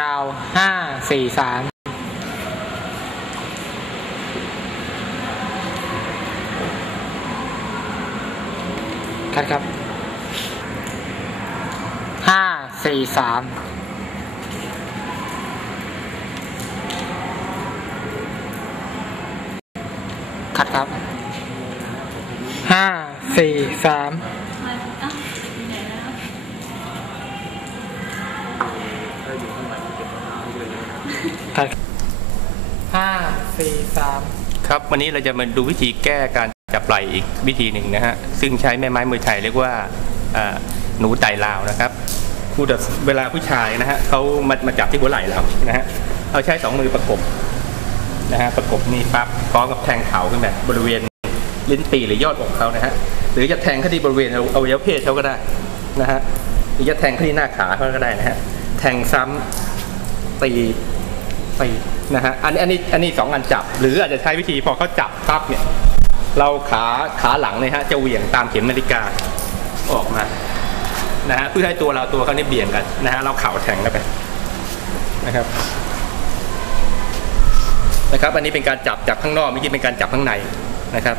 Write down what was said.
ราวห้าสี่สามคัดครับห้าสี่สามคัดครับห้าสี่สาม คัดห้าสี่สามครับ วันนี้เราจะมาดูวิธีแก้การจับไหล่อีกวิธีหนึ่งนะฮะ ซึ่งใช้แม่ไม้มวยไทยเรียกว่าอ่าหนูไต่ลาวนะครับผู้ตัดเวลาผู้ชายนะฮะเขามามาจับที่หัวไหล่เรานะฮะเราใช้สองมือประกบนะฮะประกบนี่ปั๊บพร้อมกับแทงเข่าขึ้นไปบริเวณลิ้นปีหรือยอดอกเขานะฮะหรือจะแทงเข้าที่บริเวณอวัยวะเพศเขาก็ได้นะฮะหรือจะแทงเข้าที่หน้าขาเขาก็ได้นะฮะแทงซ้ำตีไปนะฮะอันนี้อันนี้อันนี้สองอันจับ หรืออาจจะใช้วิธีพอเขาจับปั๊บเนี่ย เราขาขาหลังเนี่ยฮะจะเหวี่ยงตามเข็มนาฬิกาออกมานะฮะเพื่อให้ตัวเราตัวเขาเนี่ยเบี่ยงกันนะฮะเราเข่าแทงกันไปนะครับนะครับ อันนี้เป็นการจับจากข้างนอกไม่ใช่เป็นการจับข้างในนะครับ